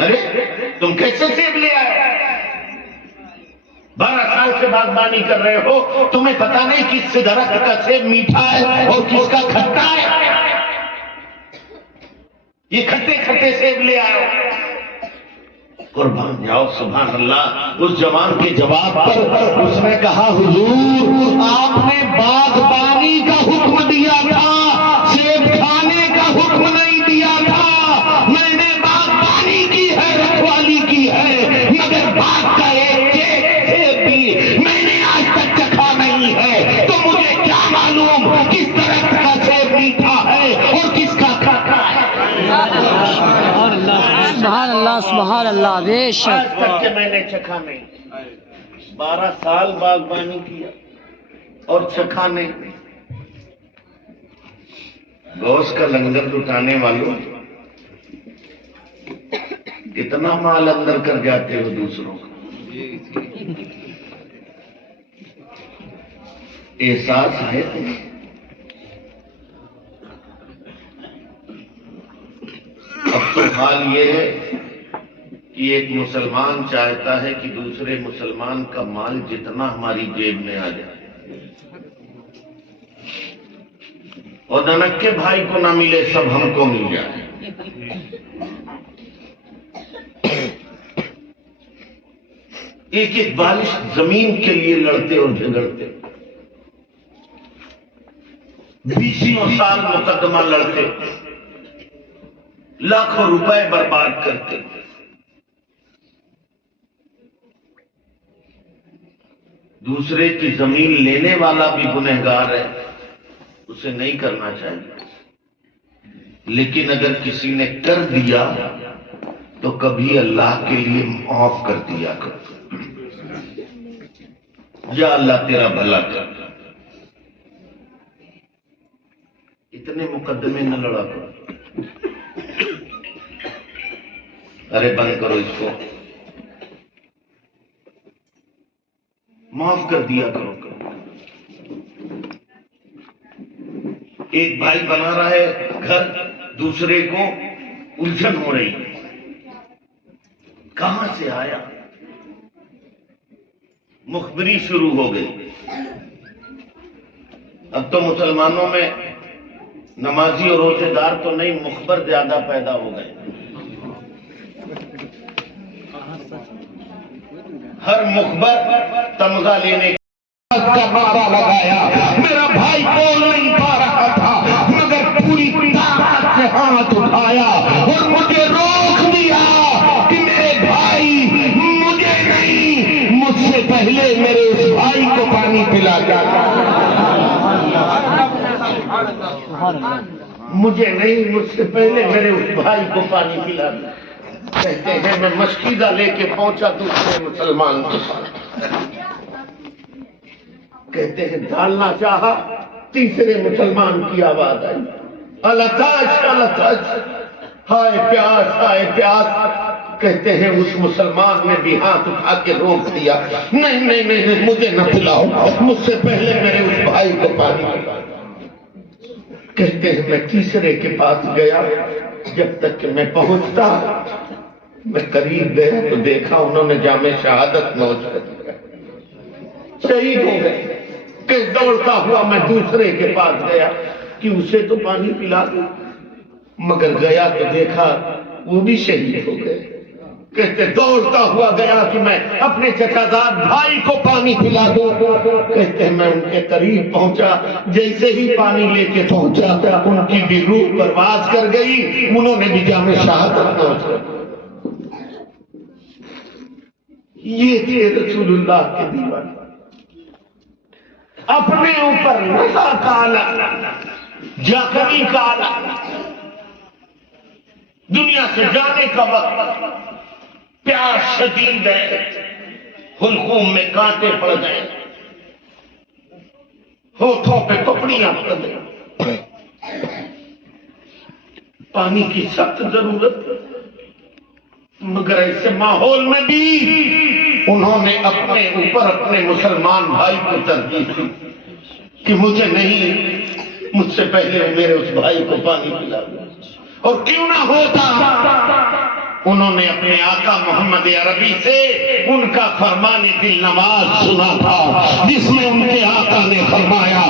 ارے تم کیسے سیب لے آئے؟ 12 سال سے باغبانی کر رہے ہو، تمہیں پتا نہیں کس سے درخت کا سیب میٹھا ہے اور کس کا کھٹا ہے؟ یہ کھٹے کھٹے سیب لے آئے۔ قربان جاؤ، سبحان اللہ۔ اس جوان کے جواب پر اس نے کہا حضور آپ نے باغبانی کا حکم دیا تھا، سیب کھانے کا حکم نہیں دیا تھا۔ میں نے باغبانی کی ہے، رکھوالی کی ہے، مگر باغ کا ایک سیب بھی میں نے آج تک چکھا نہیں ہے، تو مجھے کیا معلوم کس درخت کا سیب میٹھا ہے اور کس کا کھٹا ہے؟ سبحان اللہ سبحان اللہ، بے آج شک۔ تک کہ میں نے چکھا نہیں۔ 12 سال باغبانی کیا اور چکھا نہیں۔ گوشت کا لنگر لٹانے والوں، کتنا مال اندر کر جاتے ہو دوسروں کا۔ احساس ہے تمہیں؟ اب تو حال یہ ہے کہ ایک مسلمان چاہتا ہے کہ دوسرے مسلمان کا مال جتنا ہماری جیب میں آ جائے، اور ننکے بھائی کو نہ ملے، سب ہم کو مل جائے۔ ایک ایک بالش زمین کے لیے لڑتے اور جھگڑتے، 20 سال مقدمہ لڑتے، لاکھوں روپے برباد کرتے۔ دوسرے کی زمین لینے والا بھی گنہگار ہے، اسے نہیں کرنا چاہیے، لیکن اگر کسی نے کر دیا تو کبھی اللہ کے لیے معاف کر دیا کر، یا اللہ تیرا بھلا کر۔ اتنے مقدمے نہ لڑا کرو۔ ارے بند کرو اس کو، معاف کر دیا کرو۔ ایک بھائی بنا رہا ہے گھر، دوسرے کو الجھن ہو رہی، کہاں سے آیا؟ مخبری شروع ہو گئی۔ اب تو مسلمانوں میں نمازی اور روزے دار تو نہیں، مخبر زیادہ پیدا ہو گئے۔ ہر مخبر تمغہ لینے کا نعرہ لگایا۔ میرا بھائی بول نہیں پا رہا تھا، مگر پوری طاقت سے ہاتھ اٹھایا اور مجھے روک دیا کہ میرے بھائی مجھے نہیں، مجھ سے پہلے میرے اس بھائی کو پانی پلا دیا۔ مجھے نہیں، مجھ سے پہلے میرے اس بھائی کو پانی پلا دیا۔ کہتے ہیں میں مشکیدہ لے کے پہنچا دوسرے مسلمان کے پاس، کہتے ہیں ڈالنا چاہا، تیسرے مسلمان کی آواز آئی، التاش التاش، ہائے پیاس ہائے پیاس۔ کہتے ہیں اس مسلمان نے بھی ہاتھ اٹھا کے روک دیا، نہیں نہیں نہیں، مجھے نہ پلاؤ، مجھ سے پہلے میرے اس بھائی کو پانی پلاؤ۔ کہتے ہیں میں تیسرے کے پاس گیا، جب تک کہ میں پہنچتا میں قریب گیا تو دیکھا انہوں نے جامِ شہادت نوش کر دیا، شہید ہو گئے۔ کہ دوڑتا ہوا میں دوسرے کے پاس گیا کہ اسے تو پانی پلا دوں، مگر گیا تو دیکھا وہ بھی شہید ہو گئے۔ کہتے دوڑتا ہوا گیا کہ میں اپنے چچا زاد بھائی کو پانی پلا دوں، کہتے ہیں میں ان کے قریب پہنچا، جیسے ہی پانی لے کے پہنچا ان کی بھی روح پرواز کر گئی، انہوں نے بھی جامِ شہادت نوش کر دی۔ یہ تھے رسول اللہ کے دیوانے، اپنے اوپر نزا کالا، جاکری کالا، دنیا سے جانے کا وقت، پیاس شدید ہے، حلقوم میں کانٹے پڑ گئے، ہونٹوں پہ پپڑیاں پڑ گئی، پانی کی سخت ضرورت، مگر ایسے ماحول میں بھی انہوں نے اپنے اوپر اپنے مسلمان بھائی کو ترجیح دی کہ مجھے نہیں، مجھ سے پہلے میرے اس بھائی کو پانی پلا دو۔ اور کیوں نہ ہوتا، انہوں نے اپنے آقا محمد عربی سے ان کا فرمان دل نواز سنا تھا، جس میں ان کے آقا نے فرمایا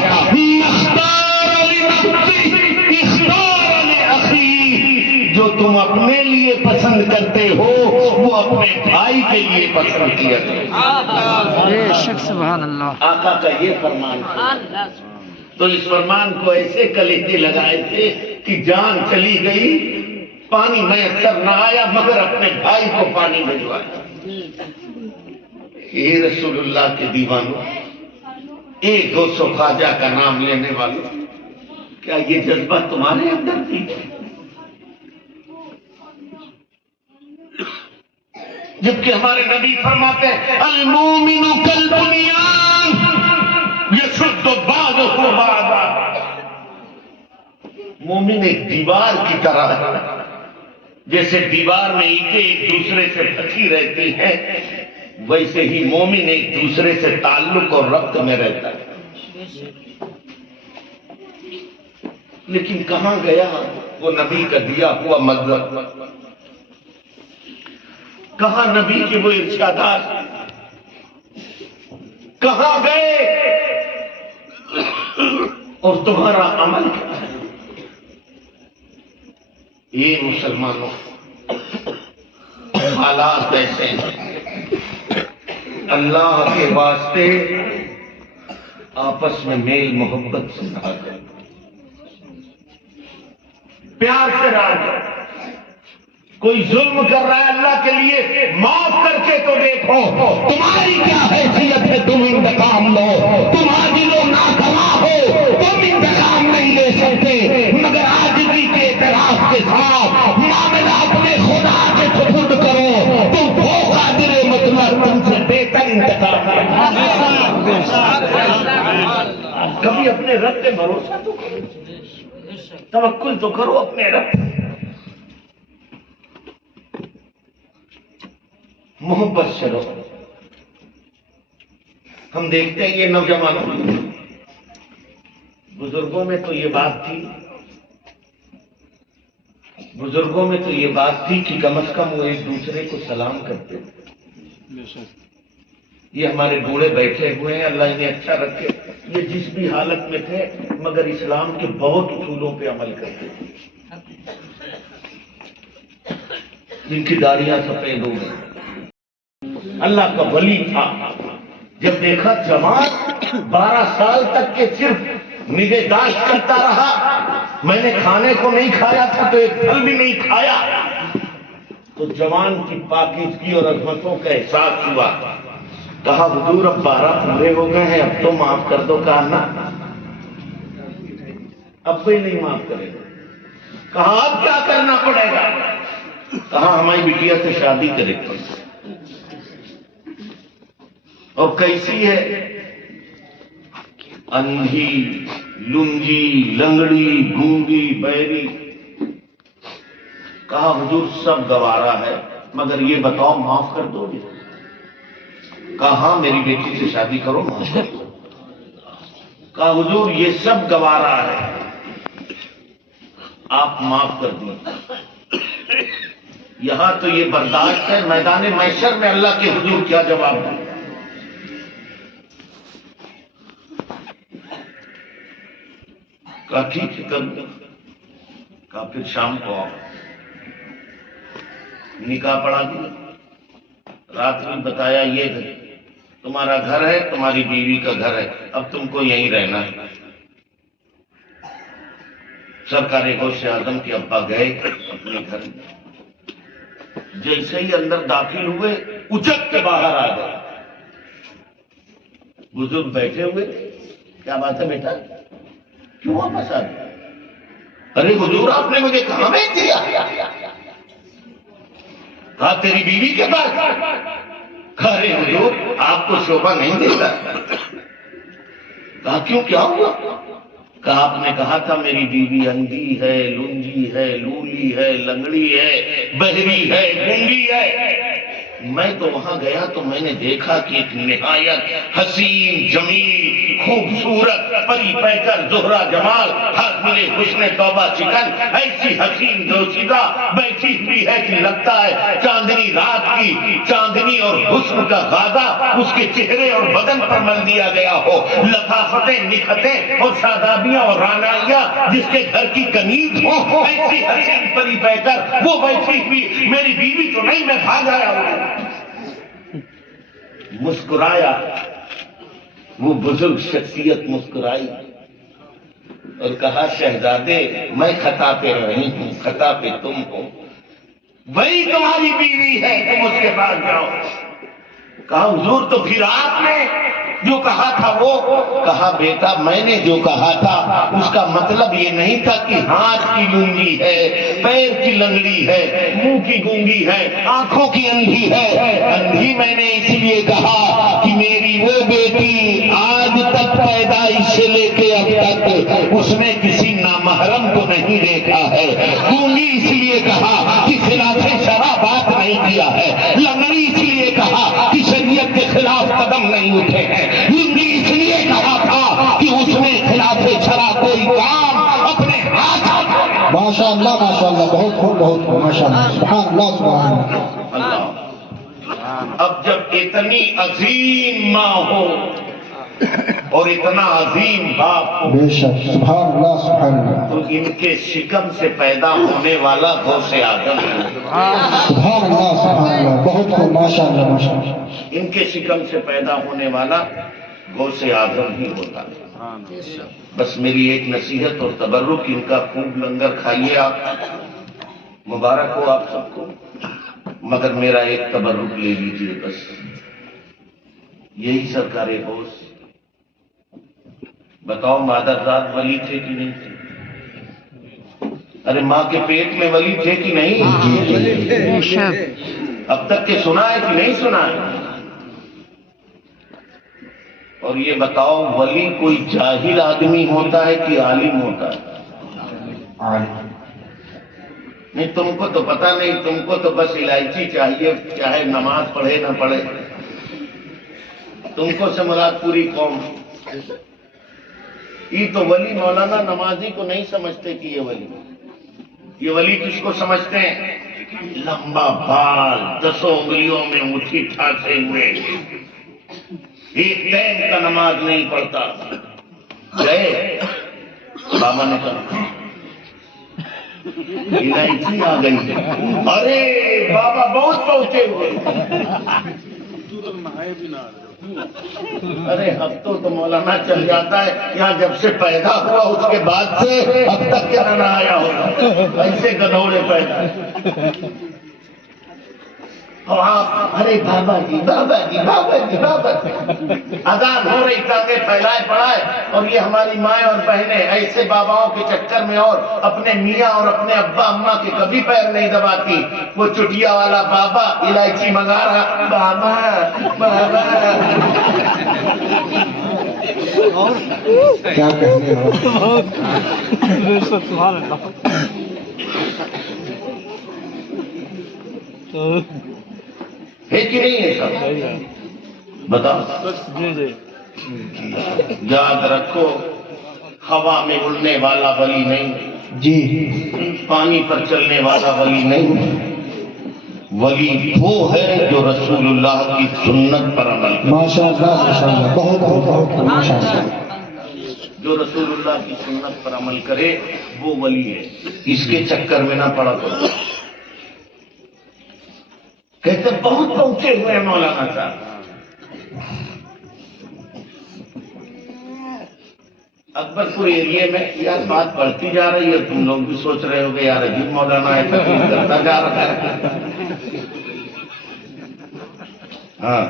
جو تم اپنے لیے پسند کرتے ہو وہ اپنے بھائی کے لیے پسند کیا کرو۔ بے شک سبحان اللہ۔ آقا کا یہ فرمان تھا، تو اس فرمان کو ایسے کلیجے لگائے تھے کہ جان چلی گئی، پانی میسر نہ آیا مگر اپنے بھائی کو پانی بھجوایا۔ یہ رسول اللہ کے دیوانوں، ایک دو سو خواجہ کا نام لینے والوں، کیا یہ جذبہ تمہارے اندر تھی؟ جبکہ ہمارے نبی فرماتے ہیں المومن کالبنیان یشد بعضہ بعضا، مومن ایک دیوار کی طرح ہے، جیسے دیوار میں اینٹیں ایک دوسرے سے پھنسی رہتی ہیں، ویسے ہی مومن ایک دوسرے سے تعلق اور ربط میں رہتا ہے۔ لیکن کہاں گیا وہ نبی کا دیا ہوا مذہب؟ کہاں نبی کے وہ ارشادات؟ کہاں گئے؟ اور تمہارا عمل کیا ہے؟ یہ مسلمانوں حالات ایسے ہیں، اللہ کے واسطے آپس میں میل محبت سے رہا کرو، پیار سے رہا کرو۔ کوئی ظلم کر رہا ہے اللہ کے لیے معاف کر کے تو دیکھو، تمہاری کیا حیثیت ہے تم انتقام لو، تم عاجز و ناکما ہو، تم انتقام نہیں لے سکتے، مگر عاجزی کے اعتراف کے ساتھ معاملہ اپنے خدا کے سپرد کرو، تم دھوکہ دے مطلب تم سے بہتر انتقام لے۔ کبھی اپنے رب پہ بھروسہ تو کرو، توکل تو کرو اپنے رب پہ، محبت سے رہو۔ ہم دیکھتے ہیں یہ نوجوانوں، بزرگوں میں تو یہ بات تھی، بزرگوں میں تو یہ بات تھی کہ کم از کم وہ ایک دوسرے کو سلام کرتے تھے۔ یہ ہمارے بوڑھے بیٹھے ہوئے ہیں، اللہ انہیں اچھا رکھے، یہ جس بھی حالت میں تھے مگر اسلام کے بہت اصولوں پہ عمل کرتے تھے، جن کی داڑیاں سفید ہو گئی۔ اللہ کا ولی تھا، جب دیکھا جوان 12 سال تک کے صرف نگہداشت کرتا رہا، میں نے کھانے کو نہیں کھایا تھا تو ایک پھل بھی نہیں کھایا، تو جوان کی پاکیزگی اور عظمتوں کا احساس ہوا، کہا حضور اب 12 پورے ہو گئے ہیں، اب تو معاف کر دو۔ کہا نا اب کوئی نہیں معاف کرے گا۔ کہا اب کیا کرنا پڑے گا؟ کہا ہماری بٹیا سے شادی کرے گا۔ اور کیسی ہے؟ اندھی، لنگی، لنگڑی، گونگی، بہری۔ کہا حضور سب گوارا ہے مگر یہ بتاؤ معاف کر دو گے؟ کہا ہاں میری بیٹی سے شادی کرو، معاف کر دو۔ کہا حضور یہ سب گوارا ہے آپ معاف کر دیں. یہاں تو یہ برداشت ہے، میدان محشر میں اللہ کے حضور کیا جواب دیں؟ کہا ٹھیک ہے کروں. کہا پھر شام کو آؤ. نکاح پڑھا دیا. رات میں بتایا یہ تمہارا گھر ہے، تمہاری بیوی کا گھر ہے، اب تم کو یہیں رہنا ہے. سرکار غوث اعظم کے ابا گئے اپنے گھر میں. جیسے ہی اندر داخل ہوئے اچک کے باہر آ گئے. بزرگ بیٹھے ہوئے. کیا بات ہے بیٹا، کیوں واپس آ گئے؟ ارے حضور آپ نے مجھے کہاں بھیج دیا؟ کہا تیری بیوی کے پاس. ارے حضور آپ کو شوبہ نہیں دیتا. کہا کیوں، کیا ہوا؟ کہا آپ نے کہا تھا میری بیوی اندھی ہے، لنگی ہے، لولی ہے، لنگڑی ہے، بہری ہے، گونگی ہے. میں تو وہاں گیا تو میں نے دیکھا کہ ایک نہایت حسین، جمیل، خوبصورت، پری پیکر، زہرہ جمال، ہاتھ ملے حسن توبہ چکن، ایسی حسین دوشیزہ بیٹھی ہوئی ہے کہ لگتا ہے چاندنی رات کی چاندنی اور حسن کا غازہ اس کے چہرے اور بدن پر مل دیا گیا ہو. لطافتیں، نکھتیں اور شادابیاں اور رانائیاں جس کے گھر کی کنیز ہو، ایسی حسین پری پیکر وہ بیٹھی ہوئی. میری بیوی تو نہیں، میں بھاگ آیا ہوں. مسکرایا وہ بزرگ شخصیت، مسکرائی اور کہا شہزادے میں خطا پہ نہیں ہوں، خطا پہ تم ہو. وہی تمہاری بیوی ہے، تم اس کے پاس جاؤ. کہا حضور تو پھر آپ نے جو کہا تھا وہ. کہا بیٹا میں نے جو کہا تھا اس کا مطلب یہ نہیں تھا کہ ہاتھ کی لنگی ہے، پیر کی لنگڑی ہے، منہ کی گونگی ہے، آنکھوں کی اندھی ہے. اندھی میں نے اس لیے کہا کہ میری وہ بیٹی آج تک پیدائش سے لے کے اب تک اس نے کسی نامحرم کو نہیں دیکھا ہے. گونگی اس لیے کہا کہ خلاف شرع بات نہیں کیا ہے. لنگڑی اس لیے کہا کہ شریعت کے خلاف قدم نہیں اٹھے ہیں. لنگی اس لیے کہا تھا کہ اس نے خلاف شرع کوئی کام اپنے ہاتھ. ماشاء اللہ ماشاء اللہ، بہت خوب بہت خوب، ماشاء اللہ، سبحان اللہ سبحان اللہ. اب جب اتنی عظیم ماں ہو اور اتنا عظیم باپ ہو بے شک، سبحان اللہ سبحان اللہ، تو ان کے شکم سے پیدا ہونے والا غوث اعظم ہے. سبحان اللہ سبحان اللہ، بہت خوب، ماشاء اللہ ماشاء اللہ. ان کے شکم سے پیدا ہونے والا غوث اعظم ہی ہوتا ہے. بس میری ایک نصیحت اور تبرک، ان کا خوب لنگر کھائیے آپ، مبارک ہو آپ سب کو، مگر میرا ایک تبرک لے لیجیے بس. یہی سرکار غوث. بتاؤ مادرزاد ولی تھے کہ نہیں تھے؟ ارے ماں کے پیٹ میں ولی تھے کہ نہیں؟ اب تک کہ سنا ہے کہ نہیں سنا ہے؟ اور یہ بتاؤ ولی کوئی جاہل آدمی ہوتا ہے کہ عالم ہوتا ہے؟ نہیں تم کو تو پتہ نہیں، تم کو تو بس الائچی چاہیے، چاہے نماز پڑھے نہ پڑھے. تم کو سے مراد پوری قوم. یہ تو ولی مولانا نمازی کو نہیں سمجھتے کہ یہ ولی. یہ ولی کس کو سمجھتے ہیں؟ لمبا بال، 10 انگلیوں میں مٹھی ٹھانسے ہوئے، ایک ٹائم کا نماز نہیں پڑھتا. گئے بابا نے کہا الائچی آ گئی. ارے بابا بہت پہنچے ہوئے. ارے ہفتوں تو مولانا چل جاتا ہے یہاں، جب سے پیدا ہوا اس کے بعد سے اب تک کیا نہ آیا ہوگا. ایسے گدھوڑے پیدا. اور آپ ارے بابا جی بابا جی بابا جی بابا جی. اذان ہو رہی ٹانگیں پھیلائے پڑائے. اور یہ ہماری مائیں اور بہنیں ایسے باباؤں کے چکر میں اور اپنے میاں اور اپنے ابا اما کے کبھی پیر نہیں دباتی. وہ چٹیا والا بابا الائچی منگا رہا، بابا بابا. کیا کہنے ہو. ہے کہ نہیں ہے سب؟ بتاؤ. یاد رکھو ہوا میں اڑنے والا ولی نہیں، جی پانی پر چلنے والا ولی نہیں، ولی وہ ہے جو رسول اللہ کی سنت پر عمل کرے، ماشاء اللہ بہت بہت بہت ماشاء اللہ. جو رسول اللہ کی سنت پر عمل کرے وہ ولی ہے. اس کے چکر میں نہ پڑا کرو. کہتے بہت پہنچے ہوئے ہیں مولانا صاحب. اکبر پور ایریے میں یار بات بڑھتی جا رہی ہے، تم لوگ بھی سوچ رہے ہو کہ یار عجیب مولانا ہے، تقریر کرتا جا رہا ہے. ہاں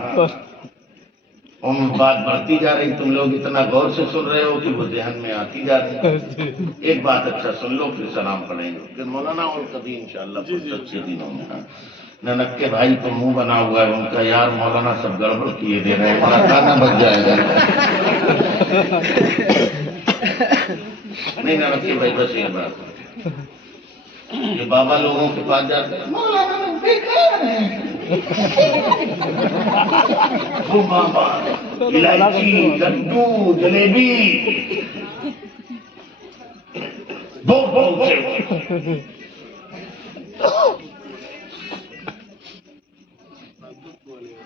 بات بڑھتی جا رہی، تم لوگ اتنا غور سے سن رہے ہو کہ وہ ذہن میں آتی جا رہی. ایک بات اچھا سن لو پھر سلام پڑھیں گے. پھر مولانا اور کبھی انشاءاللہ فرصت سے دنوں میں. ننک کے بھائی تو منہ بنا ہوا ہے ان کا، یار مولانا سب گڑبڑ کیے دے رہے ہیں، بڑا کھانا بچ جائے گا. نہیں ننک کے بھائی بس یہ بات، یہ بابا لوگوں کے پاس جاتے ہیں مولانا نے دیکھا ہے وہ بابا الائچی لڈو جلیبی بہت بہت سے.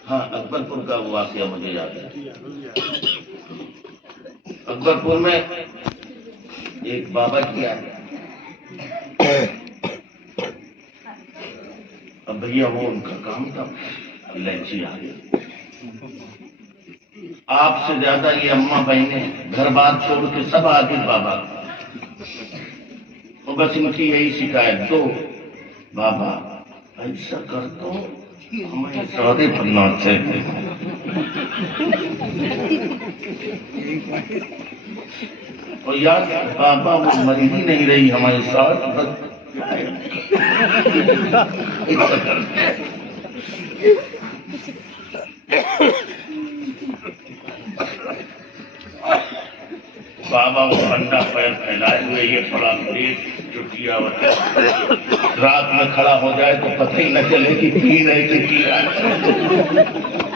ہاں اکبر پور کا وہ واقعہ مجھے یاد ہے. اکبر پور میں ایک بابا کیا ہے، اب بھیا وہ ان کا کام تھا. الائچی آ گئی. آپ سے زیادہ یہ اماں بہنیں گھر بار چھوڑ کے سب آگے بابا، اور بس ان کی یہی شکایت، تو بابا ایسا کر دو ہمیں سارے بننا چاہیے. اور یار بابا وہ مری ہی نہیں رہی ہمارے ساتھ، بس بابا وہ بندہ پیر پھیلائے ہوئے یہ پڑا پیٹ جو کیا ہوا ہے، رات میں کھڑا ہو جائے تو پتہ ہی نہ چلے کہ پی رہے کہ پی رہا ہے.